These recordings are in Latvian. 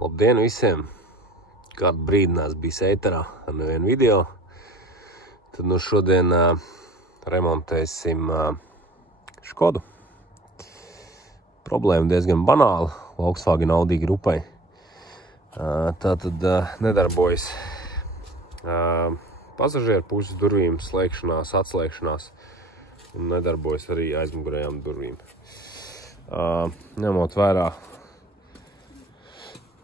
Labdien visiem! Kādu brīdi nāc bijis ēterā ar nevienu video. Tad nu šodien remontēsim Škodu. Problēma diezgan banāla Volkswagen Audi grupai. Tātad nedarbojas pasažieru puses durvīm slēgšanās, atslēgšanās un nedarbojas arī aizmugurējām durvīm.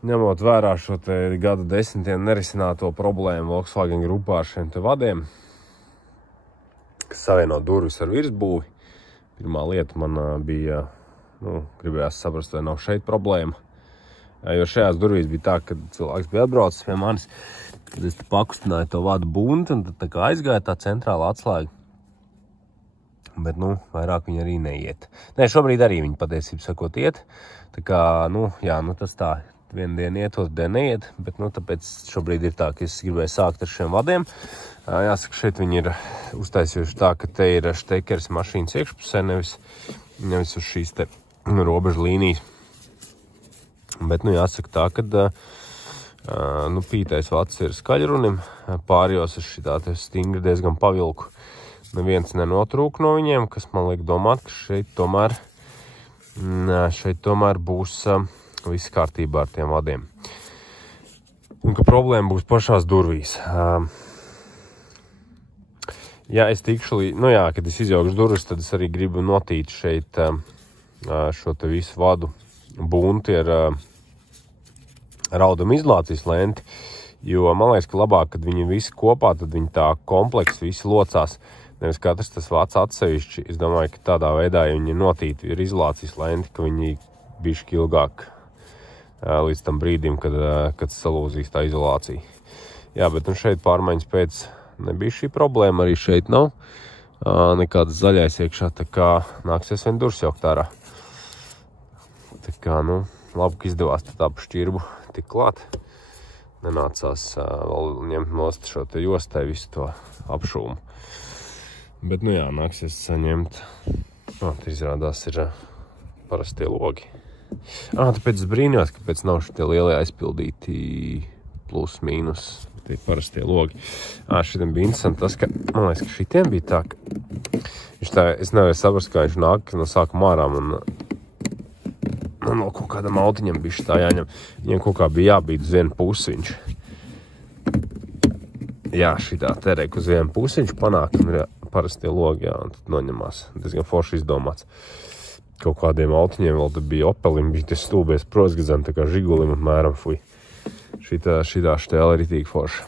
Ņemot vērā šo te gada desmitiem nerisināto problēmu Volkswagen grupā ar šiem te vadiem, kas savieno durvis ar virsbūvi. Pirmā lieta man bija, gribējās saprast, vai nav šeit problēma. Jo šajās durvīs bija tā, kad cilvēks bija atbraucis pie manis, kad es te pakustināju to vadu bunti, un tad tā kā aizgāja tā centrāla atslēga. Bet, vairāk viņi arī neiet. Nē, šobrīd arī viņi patiesībā sakot iet. Tā kā, tas tā. Vienu dienu iet, otru dienu neiet, bet, tāpēc šobrīd ir tā, ka es gribēju sākt ar šiem vadiem. Jāsaka, šeit viņi ir uztaisījuši tā, ka te ir štekers mašīnas iekšpusē, nevis uz šīs te robežu līnijas. Bet, jāsaka tā, ka, pītais vads ir skaļrunim, pārējos ir šitā te stingri diezgan pavilku. Neviens nenotrūk no viņiem, kas man liek domāt, ka šeit tomēr būs viss kārtībā ar tiem vadiem. Un ka problēma būs pašās durvīs. Ja es tikšu, kad es izjaukšu durvis, tad es arī gribu notīt šeit šo te visu vadu bunti ar raudumu izolācijas lenti, jo man liekas, ka labāk, kad viņi visi kopā, tad viņi tā komplekss visi locās. Nevis katrs tas vads atsevišķi. Es domāju, ka tādā veidā, ja viņi notīti ir izolācijas lenti, ka viņi bišķi ilgāk līdz tam brīdim, kad salūzīs tā izolācija. Jā, bet šeit pārmaiņas pēc nebija šī problēma, arī šeit nav nekāds zaļais iekšā, tā kā nāksies vien durvis jaukt ārā. Tā kā, labi, ka izdevās tā pa šķirbu tik klāt. Nenācās vēl ņemt nost šo te jostai visu to apšūmu. Bet, nāksies saņemt. Te izrādās ir parastie logi. Tāpēc es brīnījos, kāpēc nav šitie lielie aizpildīti plus, mīnus, tie parastie logi. Šitiem bija interesanti tas, ka, man liekas, ka šitiem bija tā, ka es nevarēju saprast, kā viņš nāk no sākuma ārā, man no kaut kādam autiņam bija šitā jāņem. Viņiem kaut kā bija jābīt uz vienu pusi viņš. Jā, šitā terēk uz vienu pusi viņš panāk, un ir parastie logi, un tad noņemās. Diezgan forši izdomāts. Kaut kādiem autiņiem vēl bija Opelim, bija tas stulbies prosgadzam, tā kā Žigulim apmēram, fuj. Šitā štēla ir ritīgi forša.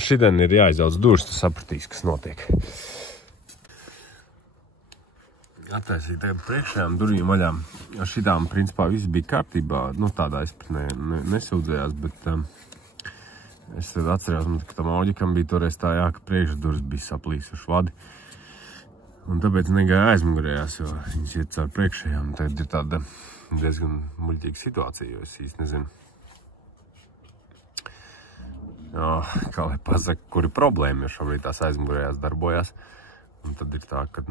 Šitien ir jāizjauc durvis, tu sapratīs, kas notiek. Attaisīju tagad priekšējām durvīm vaļām. Šitām, principā, viss bija kārtībā, tādā izpratnē nesūdzējās, bet es tad atcerējos, ka tam Audikam bija toreiz tā ka priekšdurvis bija saplīsuši vadi. Un tāpēc negāja aizmugurējās, jo viņas iet caur priekšējām. Tagad ir tāda diezgan muļķīga situācija, jo es īsti nezinu. Kā lai pasaka, kur ir problēma, jo šobrīd tās aizmugurējās darbojās. Un tad ir tā, ka,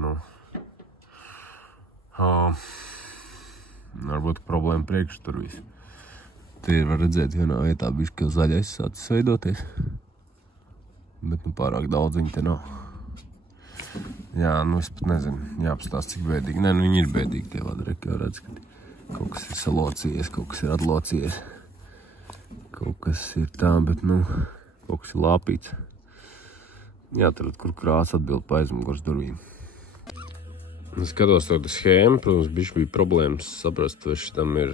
varbūt problēma priekšturvīs. Te var redzēt vienā vietā bišķi, ka zaļais sācis veidoties. Bet pārāk daudz viņi te nav. Jā, es pat nezinu, jāapstāst, cik bēdīgi. Nē, viņi ir bēdīgi tie vadi, kā redz, ka kaut kas ir salocījies, kaut kas ir atlocījies. Kaut kas ir tā, bet, kaut kas ir lāpīts. Jāatrod, kur krāsa atbild pa aizmugurs durvīm. Es skatos to schēmu, protams, bišķi bija problēmas saprast, vai šitam ir,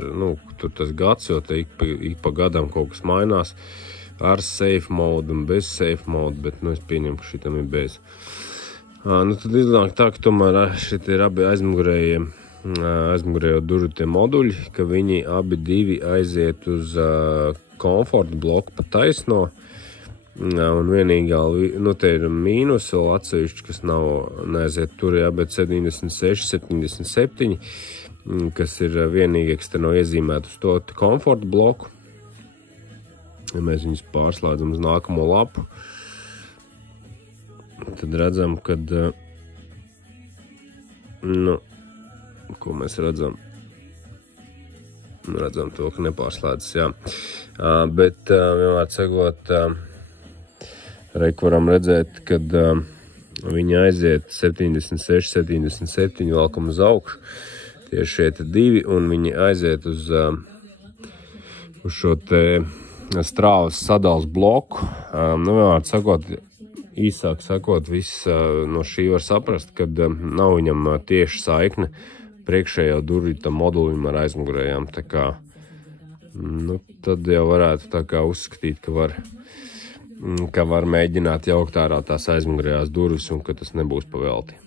tur tas gads, jo te ik pa gadam kaut kas mainās ar safe mode un bez safe mode, bet, es pieņemu, ka šitam ir bez. Tad iznāk tā, ka tomēr šeit ir abi aizmugurējo durvju tie moduļi, ka viņi abi divi aiziet uz komforta bloku pa taisno. Un vienīgā, te ir mīnus vēl atsevišķi, kas nav neaiziet tur, bet 76, 77, kas ir vienīgais, kas te nav iezīmēt uz to komforta bloku. Ja mēs viņus pārslēdzam uz nākamo lapu, tad redzam, kad, ko mēs redzam? Redzam to, ka nepārslēdzas, jā. Bet vienmēr cegot, varam redzēt, kad viņi aiziet 76, 77, valkam uz augšu. Tieši šeit 2, un viņi aiziet uz šo te strāvas sadals bloku. Vienmēr sakot, īsāk sakot, viss no šī var saprast, kad nav viņam tieši saikne priekšējo durvju tam modulim ar aizmugurējām. Tā kā, tad jau varētu tā kā uzskatīt, ka var mēģināt jaukt ārā tās aizmugurējās durvis un ka tas nebūs pavelti.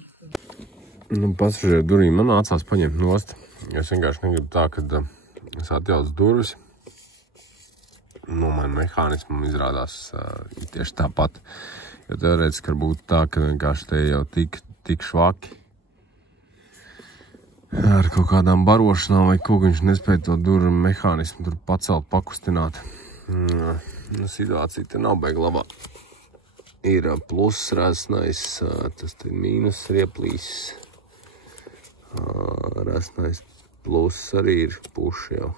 Pasažieru durvīm man nācās paņemt nost. Es vienkārši negribu tā, kad es atjaucu durvis. Man mehānismam izrādās tieši tāpat. Jo teorētiski var būt tā, ka vienkārši te jau tik švaki. Ar kaut kādām barošanām vai kaut viņš nespēja to durvju mehānismu tur pacelt, pakustināt. Situācija te nav baigi labā. Ir pluss resnais, tas te mīnus rieplīs. Resnais pluss arī ir puši jau.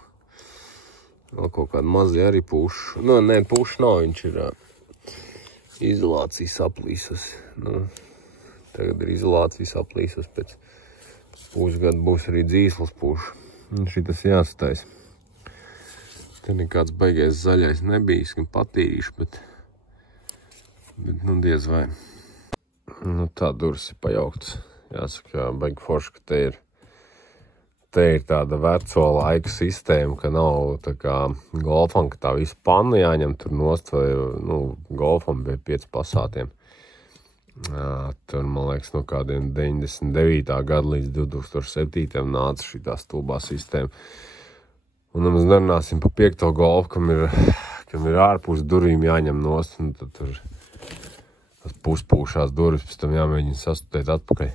Vēl kaut kādi mazi arī puši. Nē, puši nav, viņš ir izolācijas aplīsus. Tagad ir izolācijas aplīsus, pēc pusgadu būs arī dzīslas puši. Šitas jāstais. Te nekāds baigais zaļais nebijis, gan patīriši, bet diez vai. Tā durvis ir pajauktas. Jāsaka, baigi forši, ka te ir tāda veco laika sistēma, ka nav tā kā golfam, ka tā visu pannu jāņem tur nost, vai, golfam bija 5 pasātiem. Tur, man liekas, no kādiem 99. gada līdz 2007. nāca šitā stulbā sistēma. Un mēs nerunāsim pa 5. golfu, kam ir ārpus durvīm jāņem nost, un tad tur tas puspūšās durvis, pēc tam jāmēģina sastutēt atpakaļ.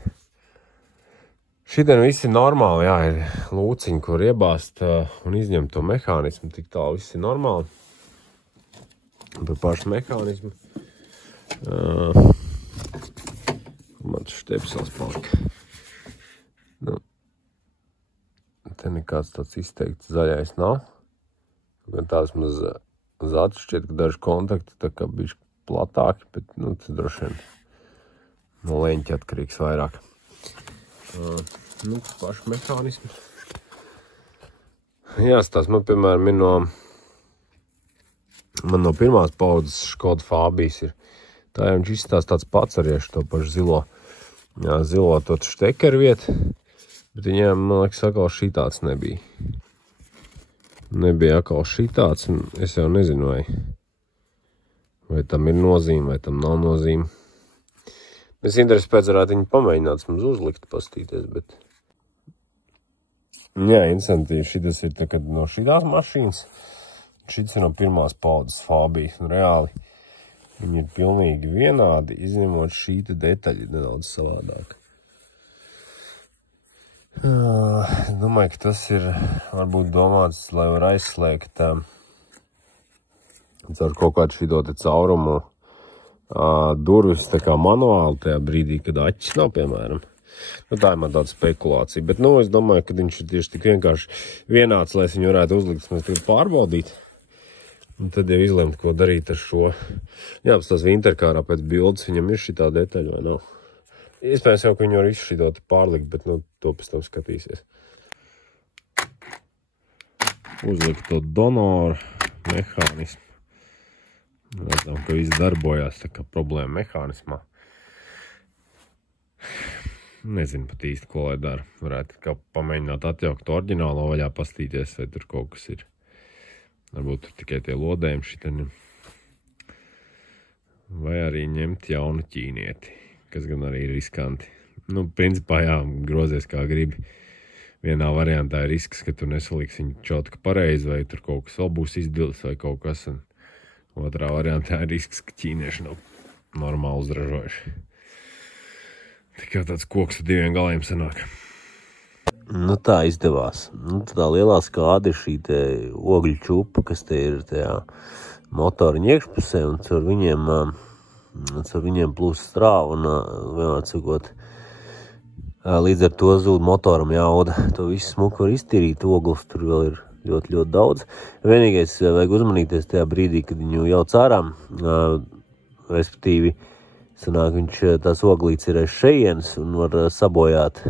Šitien viss ir normāli, jā, ir lūciņi, kur iebāzt un izņemt to mehānismu, tik tālu viss ir normāli. Par pašu mehānismu. Man tas štepsels palika. Te nekāds tāds izteikts zaļais nav. Gan tās maz uz acu šķiet, ka daži kontakti tā kā bišķi platāki, bet, tas droši vien no leņķa atkarīgs vairāk. Pašu mehānismu. Jāstās, man, piemēram, man no pirmās paudzes Škoda Fabijas ir. Tā jau viņš izstās tāds pats arī ar to pašu zilo to štekeru vietu, bet viņiem, man liekas, atkal šī tāds nebija. Nebija atkal šī tāds, un es jau nezinu, vai tam ir nozīme, vai tam nav nozīme. Es interesi pēc varētu viņu pamēģināt mums uzlikt, pastīties, bet... Jā, interesanti, šitas ir tagad no šitās mašīnas. Šits ir no pirmās paudzes Fabijas, un reāli viņi ir pilnīgi vienādi, izņemot šīta detaļa nedaudz savādāk. Es domāju, ka tas ir varbūt domāts, lai var aizslēgt caur kaut kādu šito te caurumu durvis tā kā manuāli tajā brīdī, kad aķis nav, piemēram. Tā ir man tāda spekulācija, bet, es domāju, ka viņš ir tieši tik vienkārši vienāds, lai es viņu varētu uzlikt, mēs tagad pārbaudīt. Un tad jau izlemt, ko darīt ar šo. Jā, pēc tās Winterkārā pēc bildes viņam ir šitā detaļa vai nav. Iespējams jau, ka viņu var visu šito pārlikt, bet, to pēc tam skatīsies. Uzlikt to donoru mehānismu. Redzam, ka viss darbojās tā kā problēma mehānismā. Nezinu pat īsti, ko lai dara. Varētu kā pamēģināt atjaukt oriģinālo vaļā, pastīties, vai tur kaut kas ir. Varbūt tur tikai tie lodējumi šiteni. Vai arī ņemt jaunu ķīnieti, kas gan arī ir riskanti. Principā jā, grozies kā gribi. Vienā variantā ir risks, ka tu nesaliksi viņu čotka pareizi, vai tur kaut kas vēl būs izbildes vai kaut kas. Un otrā variantā ir risks, ka ķīnieši nav normāli uzražojuši. Tikai tāds koks ar 2 galiem sanāk. Tā izdevās. Tā lielā skāda ir šī te ogļu čupa, kas te ir tajā motoriņa iekšpusē, un caur viņiem plūst strāva, un vienmēr cikot, līdz ar to zūd motoram jauda. To visu smuku var iztīrīt, ogles tur vēl ir ļoti, ļoti daudz. Vienīgais vajag uzmanīties tajā brīdī, kad viņu jauc ārā, respektīvi, sanāk, tās oglītes ir aiz šejienes un var sabojāt,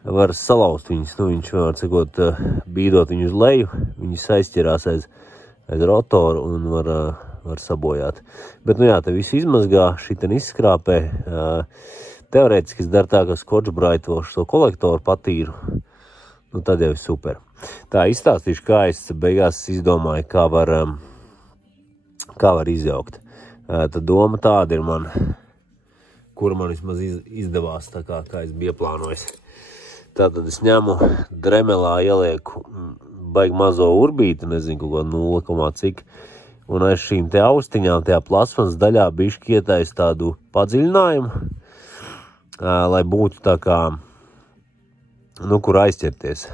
var salauzt viņus, viņš var sakot, bīdot viņu uz leju, viņus aizķerās aiz rotoru un var sabojāt. Bet, te visu izmazgā, šiten izskrāpē, teorētiski es daru tā, ka skočbraitos to kolektoru patīru, tad jau ir super. Tā, izstāstīšu, kā es beigās izdomāju, kā var izjaukt. Tad doma tāda ir man, kura man vismaz izdevās, tā kā es biju ieplānojis. Tātad es ņemu dremelā, ielieku baigi mazo urbīti, nezinu, kaut ko 0, cik, un aiz šīm te austiņām, tajā plasmas daļā bišķi ietais tādu padziļinājumu, lai būtu tā kā, kur aizķerties.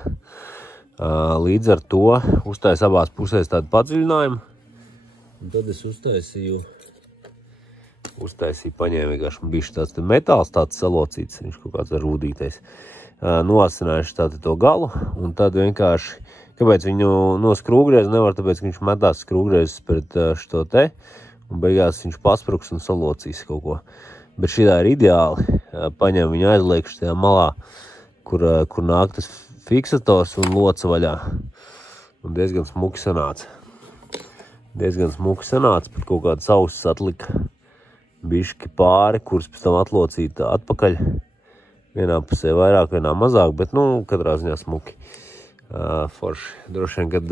Līdz ar to uztais abās pusēs tādu padziļinājumu, un tad es uztaisīju, paņēmu vienkārši bišķi tāds metāls, tāds salocīts, viņš kaut kāds ar rūdītais. Noasinājuši tātad to galu, un tad vienkārši, kāpēc viņu no skrūgrieza nevar, tāpēc, ka viņš metās skrūgriezes pret šo te, un beigās viņš paspruks un salocīs kaut ko. Bet šitā ir ideāli, paņem viņu aizliekšu tajā malā, kur nāk tas fiksators un loca vaļā, un diezgan smuki sanāca. Pat kaut kādas ausis atlika bišķi pāri, kuras pēc tam atlocīt atpakaļ. Vienā pusē vairāk, vienā mazāk, bet, katrā ziņā smuki. Forši. Droši vien, kad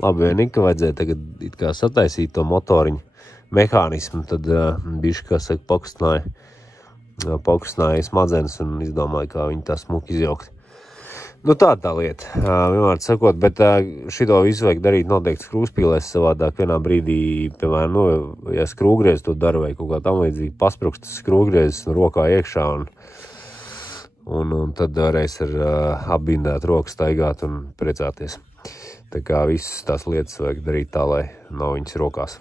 labi vien ka vajadzēja tagad it kā sataisīt to motoriņu mehānismu, tad bišķi, kā saka, pakustināja smadzenes un izdomāja, kā viņi tā smuki izjaukt. Tā lieta, vienmēr sakot, bet šito visu vajag darīt noteikti skrūspīlēs savādāk. Vienā brīdī, piemēram, ja skrūgriez to dara vai kaut kā tam līdzīgi pasprukst skrūgriezes rokā iekšā un tad reiz ar apbindēt roku staigāt un priecāties. Tā kā visas tās lietas vajag darīt tā, lai nav viņas rokās.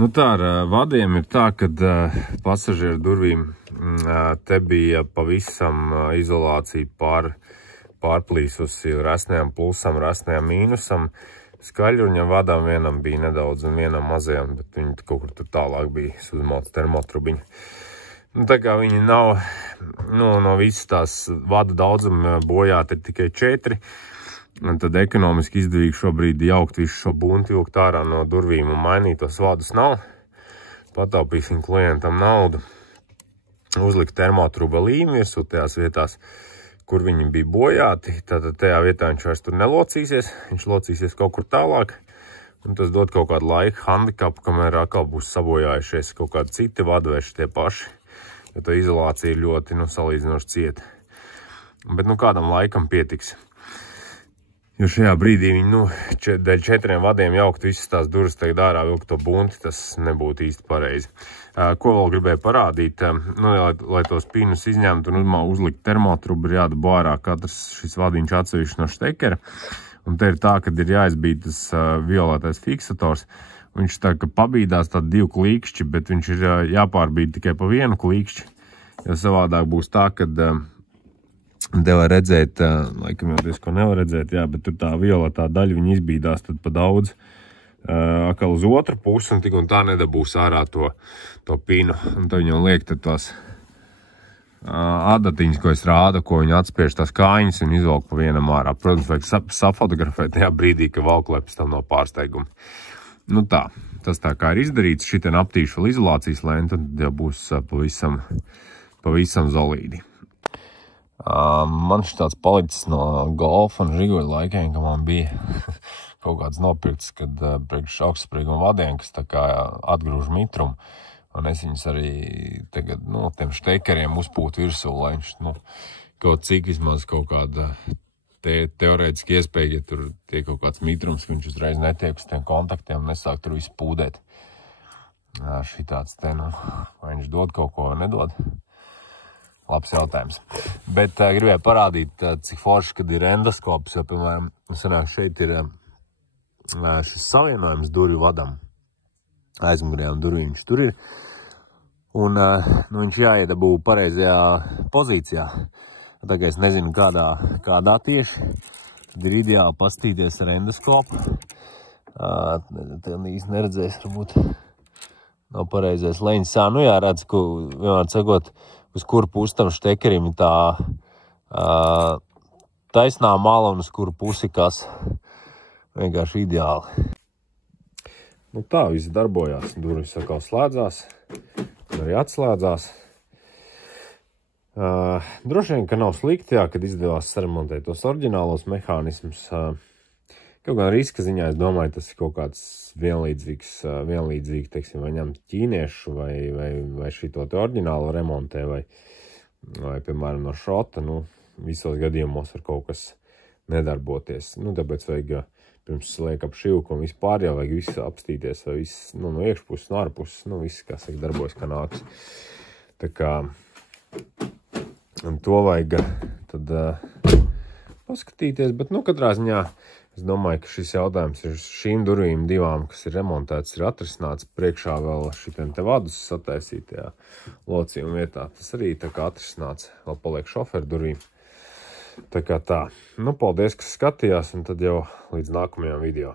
Tā ar vadiem ir tā, kad pasažieru durvīm te bija pavisam izolācija pārplīsusi resnajam plusam, resnajam mīnusam. Skaļruņa vadām vienam bija nedaudz un vienam mazajam, bet viņi kaut kur tur tālāk bija uzmauts termotrubiņu. Tā kā viņi nav, no visas tās vadu daudzuma bojāt ir tikai 4, un tad ekonomiski izdevīgi šobrīd jaukt visu šo bunti, vilkt ārā no durvīm un mainīt tos vadus nav. Pataupīsim klientam naudu. Uzlikt termotruba līmi virsū tajās vietās, kur viņi bija bojāti, tātad tajā vietā viņš vairs tur nelocīsies, viņš locīsies kaut kur tālāk, un tas dod kaut kādu laika handikapu, kamēr atkal būs sabojājušies kaut kādi citi vadveši tie paši, jo tā izolācija ir ļoti, salīdzinoši cieta. Bet, kādam laikam pietiks. Jo šajā brīdī viņi, dēļ 4 vadiem jaukt visas tās durvis tagad ārā vilkt to bunti, tas nebūtu īsti pareizi. Ko vēl gribēju parādīt, lai tos pīnus izņemtu un uzlikt termotrubu, ir jādabū ārā katrs šis vadiņš atsevišķi no štekera. Un te ir tā, kad ir jāizbīd tas violetais fiksators. Viņš tā, ka pabīdās tādi 2 klīkšķi, bet viņš ir jāpārbīd tikai pa 1 klīkšķi, jo savādāk būs tā, kad te var redzēt, laikam jau diezko nevar redzēt, bet tur tā violetā daļa viņa izbīdās tad pa daudz atkal uz otru pusi un tik un tā nedabūs ārā to pinu. Un tad viņam liek tās adatiņas, ko es rādu, ko viņi atspiež tās kājiņas un izvalk pa vienam ārā. Protams, vajag safotografēt tajā brīdī, ka valklē pēc tam nav pārsteigumi. Tā, tas tā kā ir izdarīts, šitien aptīšu vēl izolācijas lēni, tad jau būs pavisam zolīdi. Man šitāds palicis no golfa un žiguļa laikiem, ka man bija kaut kāds nopirkts, kad priekš augstsprieguma vadiem, kas tā kā atgrūž mitrumu, un es viņus arī tagad, tiem štekeriem uzpūtu virsū, lai viņš, kaut cik vismaz kaut kāda teorētiski iespēja, ja tur tiek kaut kāds mitrums, ka viņš uzreiz netiek uz tiem kontaktiem un nesāk tur visu pūdēt. Šitāds te, vai viņš dod kaut ko vai nedod? Labs jautājums. Bet gribēju parādīt, cik forši, kad ir endoskops, jo, piemēram, sanāk, šeit ir šis savienojums durvju vadam. Aizmugurējām durvīņš tur ir. Un viņš jāiedabū pareizajā pozīcijā. Tā kā es nezinu, kādā tieši, tad ir ideāli pastīties ar endoskopu. Te īsti neredzēs, varbūt nav pareizais leņķis. Nu jā, redz, vienmēr sakot, uz kuru pusi tam štekerim ir tā taisnā mala un uz kuru pusi kas. Vienkārši ideāli. Nu tā, viss darbojās. Durvis atkal slēdzās, arī atslēdzās. Droši vien, ka nav slikti, jā, kad izdevās saremontēt tos oriģinālos mehānismus. Kaut gan riska ziņā, es domāju, tas ir kaut kāds vienlīdzīgi, teiksim, vai ņemt ķīniešu vai šito te oriģinālu remontē vai, piemēram, no šrota. Nu, visos gadījumos var kaut kas nedarboties. Nu, tāpēc vajag pirms liek ap šivku un vispār jau vajag visu apstīties, vai viss, nu, no iekšpuses, no ārpuses, nu, viss, kā saka, darbojas, kā nāks. Tā kā, un to vajag tad paskatīties, bet, nu, katrā ziņā, es domāju, ka šis jautājums ir šīm durvīm divām, kas ir remontētas, ir atrisināts. Priekšā vēl šitiem te vadus sataisītajā locījuma vietā. Tas arī tā kā atrisināts, vēl paliek šoferu durvīm. Tā kā tā. Nu, paldies, kas skatījās, un tad jau līdz nākamajām video.